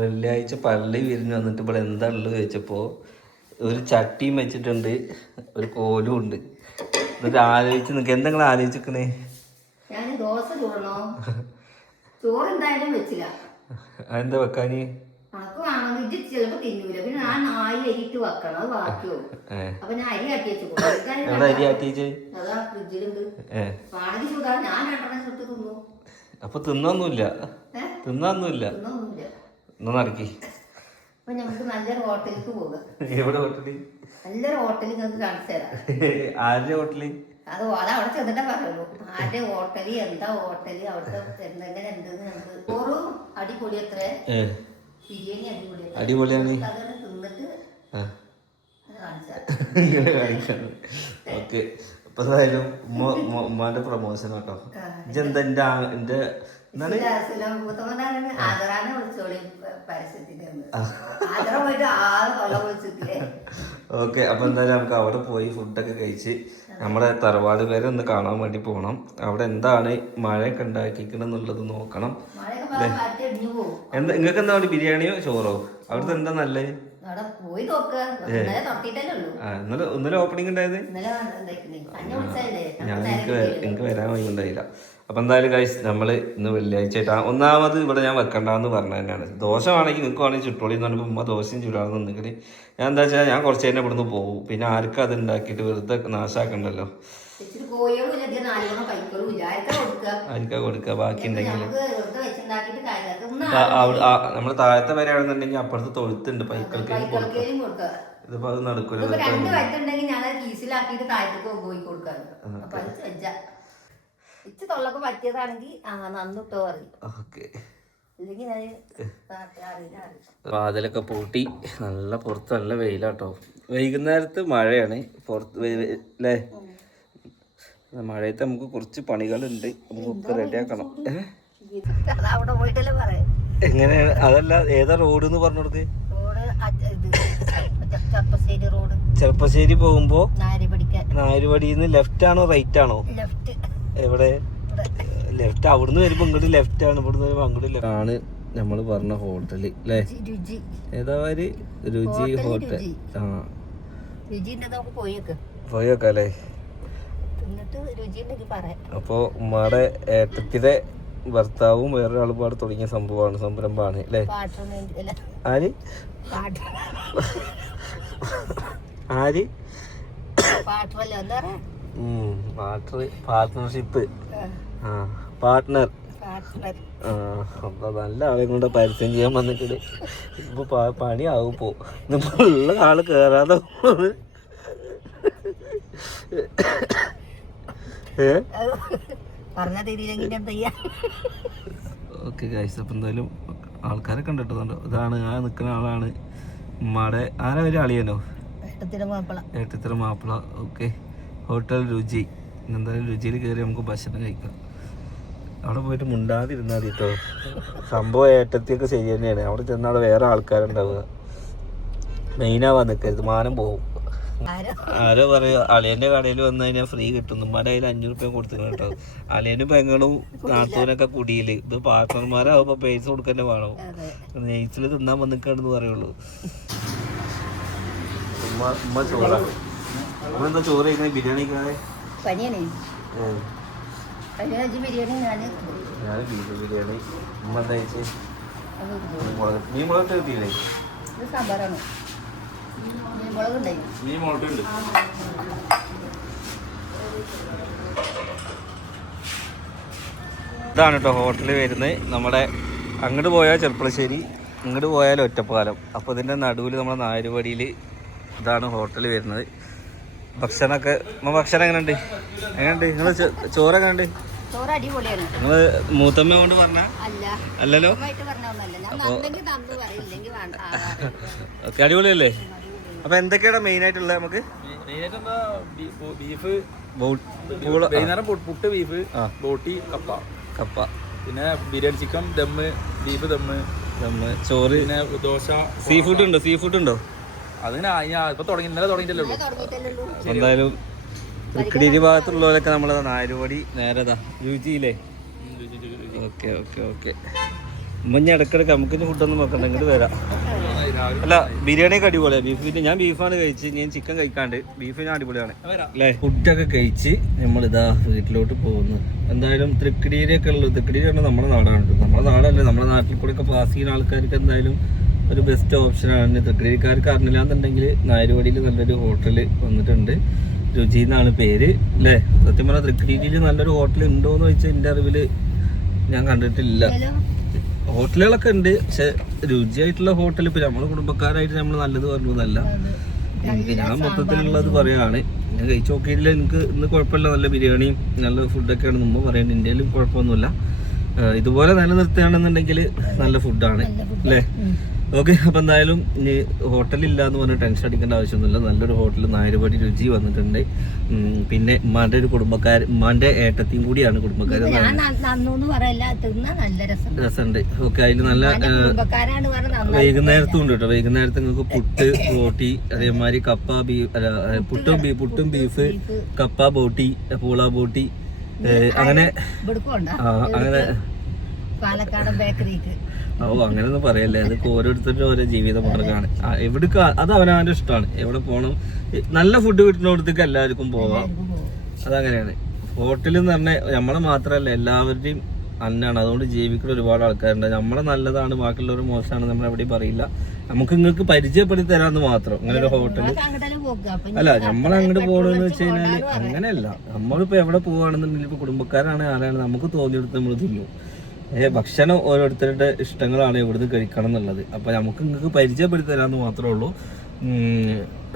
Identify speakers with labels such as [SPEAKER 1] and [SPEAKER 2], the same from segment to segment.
[SPEAKER 1] വെള്ളിയാഴ്ച പള്ളി വിരിഞ്ഞ് വന്നിട്ട് ഇവിടെ എന്താ ഉള്ളത് ചോദിച്ചപ്പോൾ ഒരു ചട്ടിയും വെച്ചിട്ടുണ്ട് ഒരു കോലും ഉണ്ട്. എന്നിട്ട് ആലോചിച്ച് നിൽക്കുക എന്തെങ്കിലും ആലോചിക്കണേ
[SPEAKER 2] ഞാൻ ദോശ ചൂടണോ? ചോറ് എന്തായാലും വെച്ചില്ല.
[SPEAKER 1] അതെന്താ വെക്കാന്?
[SPEAKER 2] അപ്പൊ
[SPEAKER 1] തിന്നൊന്നുമില്ല. തിന്നൊന്നുമില്ല. ഒന്ന് നടക്കി
[SPEAKER 2] അപ്പൊ നമുക്ക് നല്ലൊരു ഹോട്ടലിലേക്ക് പോകാം
[SPEAKER 1] എവിടെ ഹോട്ടലിൽ
[SPEAKER 2] നല്ലൊരു ഹോട്ടലിൽ നിങ്ങൾക്ക് കാണിച്ചു തരാം.
[SPEAKER 1] ആരുടെ ഹോട്ടലിൽ
[SPEAKER 2] അത് അത് അവിടെ ചെന്നിട്ടേ പറയുള്ളൂ ആരുടെ ഹോട്ടൽ എന്താ ഹോട്ടൽ അവിടുത്തെ ഉണ്ടെന്ന് നമുക്ക് ചോറും അടിപൊളി അത്ര. ബിരിയാണി അടിപൊളി.
[SPEAKER 1] അടിപൊളിയാണ്.
[SPEAKER 2] തിന്നിട്ട്
[SPEAKER 1] ഓക്കെ. അപ്പൊ എന്തായാലും ഉമ്മ ഉമ്മ- ഉമ്മാന്റെ പ്രൊമോഷൻ കേട്ടോ ഇജെന്താ എന്റെ എന്റെ ഓക്കെ അപ്പൊ എന്തായാലും നമുക്ക് അവിടെ പോയി ഫുഡൊക്കെ കഴിച്ച് നമ്മുടെ തറവാട് പേരെ ഒന്ന് കാണാൻ വേണ്ടി പോകണം അവിടെ എന്താണ് മഴയൊക്കെ ഉണ്ടാക്കിക്കണെന്നുള്ളത് നോക്കണം. എന്താ നിങ്ങൾക്ക് എന്താ ബിരിയാണിയോ ചോറോ? അവിടുത്തെ എന്താ നല്ലത്
[SPEAKER 2] ഇന്നലെ
[SPEAKER 1] ഇന്നലെ ഓപ്പണിംഗ് ഉണ്ടായത്? എനിക്ക് എനിക്ക് വരാൻ വഴിയുണ്ടായില്ല അപ്പൊ എന്തായാലും കഴിച്ച് നമ്മൾ ഇന്ന് വെള്ളിയാഴ്ച ആയിട്ട് ഒന്നാമത് ഇവിടെ ഞാൻ വെക്കണ്ടെന്ന് പറഞ്ഞ തന്നെയാണ് ദോശ വേണമെങ്കിൽ നിങ്ങൾക്ക് വേണമെങ്കിൽ ചുട്ടോളി എന്ന് പറഞ്ഞപ്പോൾ ഉമ്മ ദോശയും നിന്നിട്ട് ഞാൻ എന്താ വെച്ചാൽ ഞാൻ കുറച്ച് കഴിഞ്ഞാൽ ഇവിടുന്ന് പോകും. പിന്നെ ആർക്കും അത് ഉണ്ടാക്കിയിട്ട് വെറുതെ നാശാക്കണ്ടല്ലോ.
[SPEAKER 2] ആർക്കാ കൊടുക്കുക
[SPEAKER 1] ബാക്കി ഉണ്ടെങ്കിൽ നമ്മൾ താഴത്തെ വരെയാണെന്നുണ്ടെങ്കിൽ അപ്പുറത്ത് തൊഴുത്തുണ്ട് പൈക്കൾക്ക്
[SPEAKER 2] കൊടുക്കുക
[SPEAKER 1] ഇതിപ്പോ അത് നടക്കൂല
[SPEAKER 2] ഇച്ച് തൊള്ളക്ക് പറ്റിയതാണെങ്കിൽ ആ നന്നിട്ടോ അറിയും
[SPEAKER 1] ഓക്കെ.
[SPEAKER 2] ഇല്ലെങ്കിൽ ഞാൻ അറിയില്ല അറിയില്ല
[SPEAKER 1] വാതിലൊക്കെ പൂട്ടി നല്ല പുറത്ത് നല്ല വെയിലാട്ടോ. വൈകുന്നേരത്ത് മഴയാണ് പുറത്ത് അല്ലേ മഴയത്ത് നമുക്ക് കുറച്ച് പണികളുണ്ട് നമുക്ക് റെഡിയാക്കണം. എങ്ങനെയാണ്? അതല്ല ഏതാ റോഡ് എന്ന് പറഞ്ഞു കൊടുക്ക്
[SPEAKER 2] റോഡ് അറ്റ- ഇത് ച- ചപ്പശ്ശേരി റോഡ്.
[SPEAKER 1] ചെറുപ്പശ്ശേരി പോകുമ്പോ നാരുപടിന്ന് ലെഫ്റ്റ് ആണോ റൈറ്റ് ആണോ
[SPEAKER 2] ലെഫ്റ്റ്
[SPEAKER 1] എവിടെ? ലെഫ്റ്റ് അവിടുന്ന് വരുമ്പോ ഇങ്ങോട്ട് ലെഫ്റ്റ് ആണ്. ഇവിടുന്ന് വരുമ്പോ അങ്ങോട്ട് ലെഫ്റ്റ് ആണ് നമ്മൾ പറഞ്ഞ ഹോട്ടൽ അല്ലേ
[SPEAKER 2] രുചി
[SPEAKER 1] ഏതാ പേര് രുചി ഹോട്ടൽ. ആ.
[SPEAKER 2] പോയേക്ക്
[SPEAKER 1] അല്ലേ അപ്പോ ഉമ്മയുടെ ഏട്ടത്തിലെ ഭർത്താവും വേറൊരാളും പാടെ തുടങ്ങിയ സംഭവമാണ്. സംരംഭമാണ് അല്ലേ. ആര്?
[SPEAKER 2] പാട്ട്
[SPEAKER 1] ആര്? പാർട്ട്ണർഷിപ്പ് പാർട്ട്ണർ നല്ല ആളെ കൊണ്ട് പരസ്യം ചെയ്യാൻ വന്നിട്ട് ഇപ്പൊ പണിയാകും പണിയാവും പോ ഇന്നിപ്പോ ഉള്ള ആൾ കേറാതെ ഓക്കെ ഗൈസ് അപ്പം എന്തായാലും ആൾക്കാരെ കണ്ടിട്ടുണ്ടോ ഇതാണ് ആ നിൽക്കുന്ന ആളാണ്. ഉമ്മാടെ ആരാ ഒരു അളിയനോ?
[SPEAKER 2] ഏട്ടത്തിന്റെ മാപ്പിള.
[SPEAKER 1] ഏട്ടത്തിര മാപ്പിള. ഓക്കെ. ഹോട്ടൽ രുചി. എന്തായാലും രുചിയിൽ കയറി നമുക്ക് ഭക്ഷണം കഴിക്കാം. അവിടെ പോയിട്ട് മുണ്ടാതിരുന്നാൽ മതി കേട്ടോ സംഭവം ഏറ്റത്തിയൊക്കെ ശരി തന്നെയാണ്. അവിടെ ചെന്നാൽ അവിടെ വേറെ ആൾക്കാരുണ്ടാവുക. മെയിനാവാൻ നിൽക്കരുത് മാനം പോകും
[SPEAKER 2] ആരോ?
[SPEAKER 1] പറയോ അളിയന്റെ കടയിൽ വന്നു കഴിഞ്ഞാൽ ഫ്രീ കിട്ടും നമ്മുടെ കയ്യിൽ അഞ്ഞൂറ് രൂപ കൊടുത്തിരുന്നു കേട്ടോ. അളിയനും പെങ്ങളും നാത്തൂനൊക്കെ കുടിയിൽ. ഇത് പാർട്ട്ണർമാരാകുമ്പോ പൈസ കൊടുക്കന്നെ വേണോ. നെയ്സിൽ തിന്നാൻ വന്നിക്കാണെന്ന് പറയുള്ളൂ. ഉമ്മ ഉമ്മ ചോറാ ഉമ്മ എന്താ ചോറ് കഴിക്കണേ? ബിരിയാണി കഴിക്കണേ?
[SPEAKER 2] പനിയാണ്. ബിരിയാണി ഞാൻ
[SPEAKER 1] ഞാൻ ബീഫ് ബിരിയാണി. ഉമ്മ എന്താ കഴിച്ചേ. മുളക്. മീൻ മുളക് കിട്ടിയില്ലേ?
[SPEAKER 2] സാമ്പാറാണ്. മീൻ
[SPEAKER 1] മുളകുണ്ട് ഇതാണ് കേട്ടോ ഹോട്ടലിൽ വരുന്നത് നമ്മുടെ അങ്ങോട്ട് പോയാൽ ചെർപ്പളശ്ശേരി ഇങ്ങോട്ട് പോയാൽ ഒറ്റപ്പാലം. അപ്പോൾ ഇതിന്റെ നടുവിൽ നമ്മുടെ നായരുപടിയിൽ ഇതാണ് ഹോട്ടൽ വരുന്നത്. ഭക്ഷണമൊക്കെ ഭക്ഷണം എങ്ങനെയുണ്ട്? എങ്ങനെയുണ്ട്? നിങ്ങൾ ചോറ് എങ്ങനെയുണ്ട്?
[SPEAKER 2] ചോറ് അടിപൊളിയാണ്
[SPEAKER 1] നിങ്ങൾ മൂത്തമ്മ കൊണ്ട് പറഞ്ഞ?
[SPEAKER 2] അല്ല.
[SPEAKER 1] അല്ലല്ലോ? ഓക്കെ അടിപൊളിയല്ലേ? അപ്പൊ എന്തൊക്കെയാണ് മെയിൻ ആയിട്ടുള്ളത് നമുക്ക്
[SPEAKER 3] ബീഫ് വൈകുന്നേരം പുട്ട് ബീഫ് ബോട്ടി കപ്പ.
[SPEAKER 1] കപ്പ.
[SPEAKER 3] പിന്നെ ബിരിയാണി ചിക്കൻ ദമ്മ് ബീഫ് ദമ്മ്.
[SPEAKER 1] ദമ്മ് ചോറ്.
[SPEAKER 3] പിന്നെ ദോശ
[SPEAKER 1] സീ ഫുഡ് ഉണ്ടോ സീ ഫുഡ് ഉണ്ടോ
[SPEAKER 3] അതിന് ഞാൻ ഇപ്പൊ തുടങ്ങി ഇന്നലെ തുടങ്ങിയിട്ടല്ലേ ഉള്ളൂ.
[SPEAKER 2] തുടങ്ങിയിട്ടല്ലേ ഉള്ളൂ.
[SPEAKER 1] എന്തായാലും ക്രിക്കറ്റ് ഭാഗത്തുള്ളവരൊക്കെ നമ്മളെ നായരുപടി നേരതാ. രുചിയില്ലേ? Okay okay okay. അമ്മ ഞാൻ ഇടക്കിടക്ക് നമുക്ക് ഇനി ഫുഡൊന്നും വെക്കണ്ട ഇങ്ങോട്ട് വരാം. അല്ല ബിരിയാണിയൊക്കെ അടിപൊളിയാണ് ബീഫ് ബിരിയാണി ഞാൻ ബീഫാണ് കഴിച്ച് ഞാൻ ചിക്കൻ കഴിക്കാണ്ട്. ബീഫ് ഞാൻ അടിപൊളിയാണ്. അല്ലേ? ഫുഡൊക്കെ കഴിച്ച് നമ്മളിതാ വീട്ടിലോട്ട് പോകുന്നു. എന്തായാലും തൃക്കിടിയിലൊക്കെ ഉള്ളത് പറഞ്ഞാൽ നമ്മുടെ നാടാണ്. നമ്മുടെ നാടല്ലേ? നമ്മുടെ നാട്ടിൽ കൂടെ ഒക്കെ പാസ് ചെയ്യുന്ന ആൾക്കാർക്ക് എന്തായാലും ഒരു ബെസ്റ്റ് ഓപ്ഷനാണ് തൃക്കിടിക്കാർക്ക് അറിഞ്ഞില്ല എന്നുണ്ടെങ്കിൽ നായരുവടിയിൽ നല്ലൊരു ഹോട്ടൽ വന്നിട്ടുണ്ട്. രുചി എന്നാണ് പേര് അല്ലേ സത്യം പറഞ്ഞാൽ തൃക്കരിയിൽ നല്ലൊരു ഹോട്ടൽ ഉണ്ടോ എന്ന് വെച്ചാൽ എന്റെ അറിവിൽ ഞാൻ കണ്ടിട്ടില്ല. ഹോട്ടലുകളൊക്കെ ഉണ്ട്. പക്ഷെ രുചിയായിട്ടുള്ള ഹോട്ടൽ ഇപ്പൊ നമ്മൾ കുടുംബക്കാരായിട്ട് നമ്മൾ നല്ലത് പറഞ്ഞതല്ല. എനിക്ക് ഞാൻ മൊത്തത്തിലുള്ളത് പറയാണ്. ഞാൻ കഴിച്ചു നോക്കിയില്ല എനിക്ക് ഇന്ന് കുഴപ്പമില്ല. നല്ല ബിരിയാണിയും നല്ല ഫുഡൊക്കെയാണ് മുമ്പ് പറയുന്നത് ഇന്ത്യയിലും കുഴപ്പമൊന്നുമില്ല. ഇതുപോലെ നിലനിർത്തുകയാണെന്നുണ്ടെങ്കിൽ നല്ല ഫുഡാണ് അല്ലേ ഓക്കെ അപ്പം എന്തായാലും ഇനി ഹോട്ടലില്ല എന്ന് പറഞ്ഞ് ടെൻഷൻ അടിക്കേണ്ട ആവശ്യമൊന്നുമില്ല. നല്ലൊരു ഹോട്ടൽ നായരുപടി രുചി വന്നിട്ടുണ്ട്. പിന്നെ ഉമ്മാന്റെ ഒരു കുടുംബക്കാർ ഉമ്മാന്റെ ഏട്ടത്തിയും കൂടിയാണ് കുടുംബക്കാർ രസമുണ്ട്. ഓക്കെ അതിൽ നല്ല വൈകുന്നേരത്തും ഉണ്ട് കേട്ടോ വൈകുന്നേരത്ത് നിങ്ങൾക്ക് പുട്ട് ബോട്ടി അതേമാതിരി കപ്പ ബീഫ് അല്ല പുട്ടും ബീ പുട്ടും ബീഫ് കപ്പ ബോട്ടി പൂള ബോട്ടി അങ്ങനെ അങ്ങനെ
[SPEAKER 2] പാലക്കാട് ബേക്കറിക്ക്.
[SPEAKER 1] ഓ അങ്ങനെയൊന്നും പറയല്ലേ? അത് ഓരോരുത്തരുടെ ഓരോ ജീവിത മാർഗമാണ് എവിടേക്ക് അത് അവനവന്റെ ഇഷ്ടമാണ്. എവിടെ പോകണം? നല്ല ഫുഡ് കിട്ടുന്നിടത്തേക്ക് എല്ലാവർക്കും പോവാം. അതങ്ങനെയാണ്. ഹോട്ടലിൽ എന്ന് പറഞ്ഞാൽ നമ്മളെ മാത്രമല്ല എല്ലാവരുടെയും അന്നാണ്. അതുകൊണ്ട് ജീവിക്കുന്ന ഒരുപാട് ആൾക്കാരുണ്ട്. നമ്മളെ നല്ലതാണ് ബാക്കിയുള്ളവർ മോശമാണ് നമ്മൾ എവിടെയും പറയില്ല. നമുക്ക് നിങ്ങൾക്ക് പരിചയപ്പെടുത്തി തരാമെന്ന് മാത്രം. അങ്ങനെ ഒരു ഹോട്ടൽ അല്ല നമ്മൾ അങ്ങോട്ട് പോകണമെന്ന് വെച്ച് കഴിഞ്ഞാൽ അങ്ങനെയല്ല. നമ്മളിപ്പോ എവിടെ പോവാണെന്നുണ്ടെങ്കിൽ ഇപ്പൊ കുടുംബക്കാരാണ് ആരാണ് നമുക്ക് തോന്നിയെടുത്ത് നമ്മൾ തിന്നു. ഭക്ഷണം ഓരോരുത്തരുടെ ഇഷ്ടങ്ങളാണ് ഇവിടുന്ന് കഴിക്കണം എന്നുള്ളത്. അപ്പൊ നമുക്ക് നിങ്ങൾക്ക് പരിചയപ്പെടുത്തി തരാമെന്ന് മാത്രമേ ഉള്ളൂ.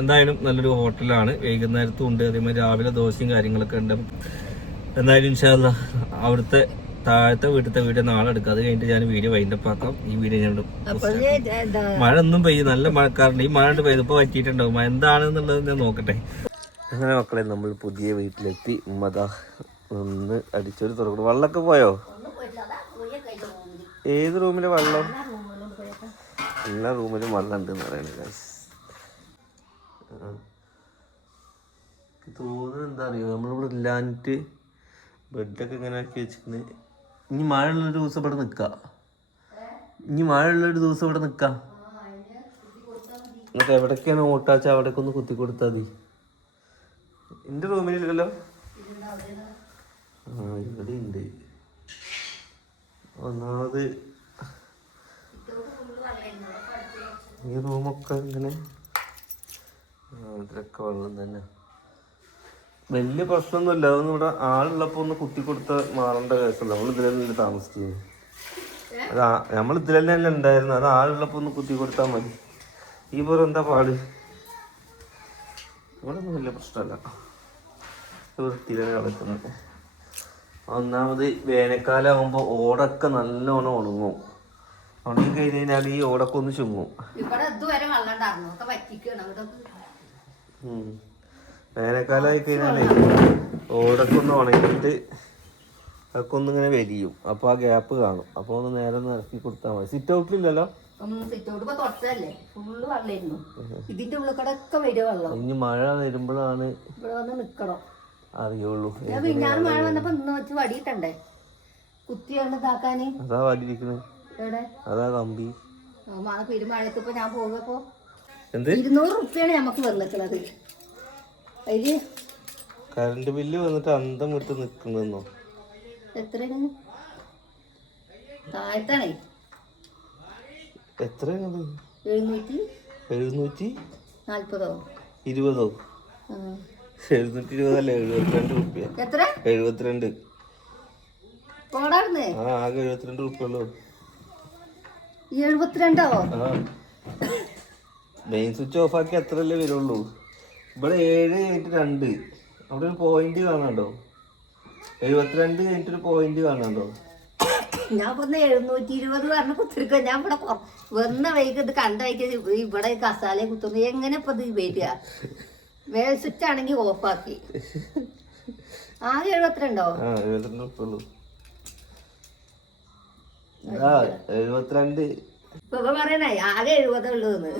[SPEAKER 1] എന്തായാലും നല്ലൊരു ഹോട്ടലാണ്. വൈകുന്നേരത്തും ഉണ്ട്. അതേമാതിരി രാവിലെ ദോശയും കാര്യങ്ങളൊക്കെ ഉണ്ട്. എന്തായാലും ഇൻഷാല്ല അവിടുത്തെ താഴത്തെ വീട്ടിലത്തെ വീഡിയോ നാളെ എടുക്കുക അത് കഴിഞ്ഞിട്ട് ഞാൻ വീഡിയോ വൈൻഡപ്പ് ആക്കാം. ഈ വീഡിയോ ഞാൻ മഴ ഒന്നും പെയ്യും നല്ല മഴക്കാറുണ്ട് ഈ മഴ പെയ്തപ്പോ പറ്റിയിട്ടുണ്ടാവും. മഴ എന്താണെന്നുള്ളത് ഞാൻ നോക്കട്ടെ. അങ്ങനെ മക്കളെ നമ്മൾ പുതിയ വീട്ടിലെത്തി. ഉമ്മദ ഒന്ന് അടിച്ചൊരു തുറക്കണം വെള്ളമൊക്കെ പോയോ? ഏത് റൂമിലെ വെള്ളം? എല്ലാ റൂമിലും വെള്ളം ഉണ്ട് എന്ന് പറയുന്നത് തോന്നുന്നത് എന്താ അറിയോ നമ്മളിവിടെ ഇല്ലാഞ്ഞിട്ട് ബെഡൊക്കെ ഇങ്ങനെ ആക്കി വെച്ചിട്ടുണ്ട് ഇനി മഴ ഉള്ളൊരു ദിവസം ഇവിടെ നിൽക്കാം. ഇനി മഴ ഉള്ളൊരു ദിവസം ഇവിടെ നിൽക്കാം. എന്നിട്ട് എവിടേക്കാണ് ഓട്ടാച്ച അവിടേക്ക് ഒന്ന് കുത്തി കൊടുത്താൽ മതി. എന്റെ റൂമിലില്ലല്ലോ? ആ ഇവിടെ ഉണ്ട് ഒന്നാമത് ഈ റൂമൊക്കെ ഇങ്ങനെ ഇതിലൊക്കെ വെള്ളം തന്നെ. വലിയ പ്രശ്നമൊന്നുമില്ല. അതൊന്നും ഇവിടെ ആളുള്ളപ്പോൾ ഒന്ന് കുത്തി കൊടുത്ത മാറേണ്ട കേസല്ല നമ്മൾ ഇതിലല്ലേ താമസിച്ചത്. അത് നമ്മൾ ഇതിലല്ലേ തന്നെ ഉണ്ടായിരുന്നു അത് ആളുള്ളപ്പോൾ ഒന്ന് കുത്തി കൊടുത്താൽ മതി. ഈ പോലെ എന്താ പാട്? ഇവിടെ ഒന്നും വലിയ പ്രശ്നമല്ല. വൃത്തിയിലാണ് കിടക്കുന്നത്. ഒന്നാമത് വേനൽക്കാലം ആകുമ്പോൾ ഓടൊക്കെ നല്ലോണം ഉണങ്ങും. ഉണങ്ങി കഴിഞ്ഞ് കഴിഞ്ഞാൽ ഈ ഓടൊക്കെ ഒന്ന് ചുങ്ങും.
[SPEAKER 2] ഇവിടെ ഇതുവരെ വെള്ളം ഉണ്ടായിരുന്നു ഒക്കെ പറ്റിക്കണം ഇവിടെ
[SPEAKER 1] ഉം. വേനൽക്കാലമായി കഴിഞ്ഞാലേ ഓടൊക്കെ ഒന്ന് ഉണങ്ങിയിട്ട് അതൊക്കെ ഒന്ന് ഇങ്ങനെ വലിയും. അപ്പോൾ ആ ഗ്യാപ്പ് കാണും. അപ്പോൾ ഒന്ന് നേരെ ഒന്ന് ഇറക്കി കൊടുത്താൽ മതി. സിറ്റ് ഔട്ടിലില്ലല്ലോ
[SPEAKER 2] ഇതിന്റെ ഉള്ളിൽ കൂടെ ഒക്കെ വെള്ളം.
[SPEAKER 1] ഇനി മഴ വരുമ്പോഴാണ്
[SPEAKER 2] ഇവിടെ വന്ന് നിക്കണം.
[SPEAKER 1] അറിയുള്ളൂ.
[SPEAKER 2] മഴ വന്നപ്പോ ഇന്ന് വെച്ച് വടിയിട്ടണ്ടേ?
[SPEAKER 1] അതാ വടിയിരിക്കുന്നത്
[SPEAKER 2] എവിടെ?
[SPEAKER 1] അതാ കമ്പി.
[SPEAKER 2] ഇപ്പൊ ഞാൻ പോകുമ്പോ
[SPEAKER 1] എന്ത്?
[SPEAKER 2] ഇരുന്നൂറ് റുപ്യാണ് നമുക്ക് വന്നിട്ടുള്ളത്. അതിൽ
[SPEAKER 1] കറണ്ട് ബില്ല് വന്നിട്ട് അന്തം വിട്ട് നിക്കുന്നോ
[SPEAKER 2] എത്രയാണ്? താഴത്താണേ.
[SPEAKER 1] എത്രയാണ്
[SPEAKER 2] എഴുന്നൂറ്റി
[SPEAKER 1] ഇരുപതോ. എഴുന്നൂറ്റി ഇരുപതല്ല എഴുപത്തിരണ്ട് റുപ്യ
[SPEAKER 2] എത്ര?
[SPEAKER 1] എഴുപത്തിരണ്ട്.
[SPEAKER 2] പോടാർന്ന്
[SPEAKER 1] ആ ആകെ എഴുപത്തിരണ്ട് റുപ്യ ഉള്ളൂ.
[SPEAKER 2] ഈ
[SPEAKER 1] മെയിൻ സ്വിച്ച് ഓഫ് ആക്കി അത്രല്ലേ വരുള്ളൂ. ഇവിടെ ഏഴ് കഴിഞ്ഞിട്ട് രണ്ട്. അവിടെ ഒരു പോയിന്റ് കാണാണ്ടോ? എഴുപത്തിരണ്ട് കഴിഞ്ഞിട്ട് ഒരു പോയിന്റ് കാണാണ്ടോ?
[SPEAKER 2] ഞാൻ പറഞ്ഞ എഴുന്നൂറ്റി ഇരുപത് പറഞ്ഞ കുത്തിരിക്ക ഞാൻ ഇവിടെ വന്ന വൈകിട്ട് കണ്ട വൈകിട്ട് ഇവിടെ കസാലയെ കുത്തുന്നു എങ്ങനെ ഇപ്പൊ ഇത് വരിക മേൽ സ്വിച്ച് ആണെങ്കിൽ ഓഫാക്കി. ആകെ എഴുപത്തിരണ്ടോ?
[SPEAKER 1] ആ എഴുപത്തിരണ്ട് ഉള്ളൂ ആ എഴുപത്തിരണ്ട്.
[SPEAKER 2] ഇപ്പൊ പറയണേ ആകെ എഴുപതേ ഉള്ളൂ എന്ന്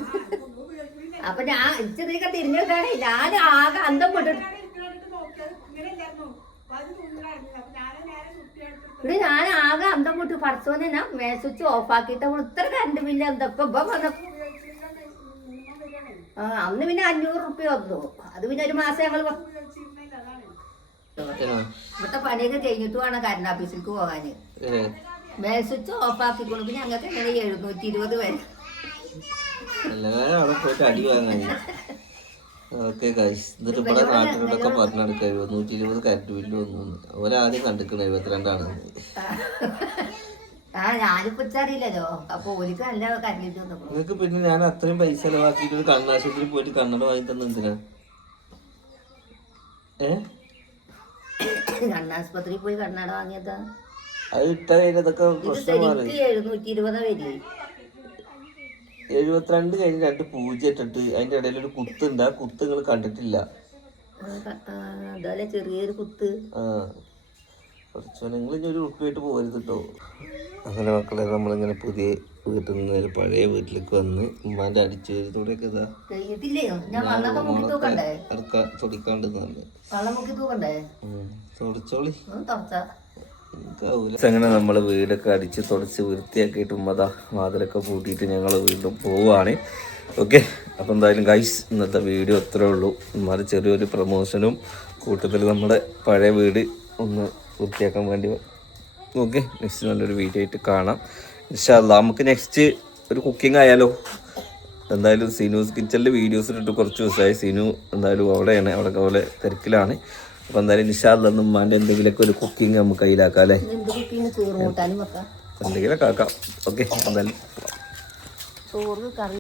[SPEAKER 2] അപ്പൊ ഞാൻ ഇച്ചിരിയൊക്കെ തിരിഞ്ഞിട്ടാണ് ഞാൻ ആകെ അന്തം
[SPEAKER 4] എടുത്തിട്ട്
[SPEAKER 2] ഇവിടെ ഞാൻ ആകെ അന്തം പൊട്ടി പടച്ചോനെ ഞാൻ മേശിച്ച് ഓഫാക്കിയിട്ട് ഇത്ര കറണ്ട് ബില്ല് എന്താ ഇപ്പൊ ആ അന്ന് പിന്നെ അഞ്ഞൂറ് റുപ്യ വന്നു. അത് പിന്നെ ഒരു മാസം ഞങ്ങൾ ഇവിടുത്തെ പണിയൊക്കെ കഴിഞ്ഞിട്ട് വേണം കറണ്ട് ഓഫീസിലേക്ക് പോകാന്. മേശിച്ച് ഓഫാക്കിക്കൊണ്ട് പിന്നെ ഞങ്ങൾക്ക് എങ്ങനെ എഴുന്നൂറ്റി ഇരുപത് വരെ
[SPEAKER 1] ഓക്കെ എന്നിട്ട് ഇവിടെ പറഞ്ഞെടുക്കുക ഇരുപത് കറണ്ട് ബില്ല് വന്നു ഒരാദ്യം കണ്ടിക്കണം എഴുപത്തിരണ്ടാണ്
[SPEAKER 2] ആ ഞാനിപ്പോ അറിയില്ലല്ലോ അപ്പൊ ഓലിക്ക് നല്ല കരണ്ടിട്ട് വന്നു
[SPEAKER 1] നിങ്ങൾക്ക് പിന്നെ ഞാൻ അത്രയും പൈസ ചെലവാക്കിയിട്ട് ഒരു കണ്ണാശുപത്രിയിൽ പോയിട്ട് കണ്ണട വാങ്ങി തന്നെ എന്തിനാ? ഏ?
[SPEAKER 2] കണ്ണാസ്പത്രിയിൽ പോയി കണ്ണട വാങ്ങിയതാ.
[SPEAKER 1] അത് ഇട്ട കഴിഞ്ഞ ഇതൊക്കെ
[SPEAKER 2] ഇത്
[SPEAKER 1] പ്രശ്നം മാറി.
[SPEAKER 2] ശരിക്ക് എഴുന്നൂറ്റി ഇരുപത് വരി
[SPEAKER 1] എഴുപത്തിരണ്ട് കഴിഞ്ഞ് രണ്ട് പൂജ ഇട്ടിട്ട് അതിന്റെ ഇടയിൽ ഒരു കുത്തുണ്ട്. ആ കുത്ത് നിങ്ങൾ കണ്ടിട്ടില്ല.
[SPEAKER 2] അതുപോലെ ചെറിയൊരു കുത്ത്?
[SPEAKER 1] ആ. കുറച്ച് നിങ്ങൾ ഇനി ഒരു ഉറുപ്പായിട്ട് പോകരുത് കേട്ടോ അങ്ങനെ മക്കളെ നമ്മളിങ്ങനെ പുതിയ വീട്ടിൽ നിന്ന് ഒരു പഴയ വീട്ടിലേക്ക് വന്ന് ഉമ്മാന്റെ അടിച്ചുവരിത്തോടെയൊക്കെ ഇതാ ഇറക്കാൻ തുടച്ചോളി. അങ്ങനെ നമ്മൾ വീടൊക്കെ അടിച്ച് തുടച്ച് വൃത്തിയാക്കിയിട്ട് ഉമ്മതാ വാതിലൊക്കെ പൂട്ടിയിട്ട് ഞങ്ങൾ വീണ്ടും പോവുകയാണ് ഓക്കെ അപ്പോൾ എന്തായാലും ഗൈസ് ഇന്നത്തെ വീഡിയോ അത്രേ ഉള്ളൂ. ഉമ്മാരെ ചെറിയൊരു പ്രമോഷനും കൂട്ടത്തിൽ നമ്മുടെ പഴയ വീട് ഒന്ന് വൃത്തിയാക്കാൻ വേണ്ടി ഓക്കെ നെക്സ്റ്റ് നല്ലൊരു വീഡിയോ ആയിട്ട് കാണാം. ഇൻഷാല്ല നമുക്ക് നെക്സ്റ്റ് ഒരു കുക്കിംഗ് ആയാലോ? എന്തായാലും സിനുസ് കിച്ചണിൽ വീഡിയോസ് ഇട്ടിട്ട് കുറച്ച് ദിവസമായി. സിനു എന്തായാലും അവിടെയാണ്. അവിടെ പോലെ തിരക്കിലാണ്. അപ്പം എന്തായാലും നിഷാദ് ഉമ്മാന്റെ എന്തെങ്കിലുമൊക്കെ ഒരു കുക്കിംഗ് നമുക്ക് കയ്യിലാക്കാം അല്ലേ? എന്തെങ്കിലുമൊക്കെ ആക്കാം. ഓക്കെ എന്തായാലും.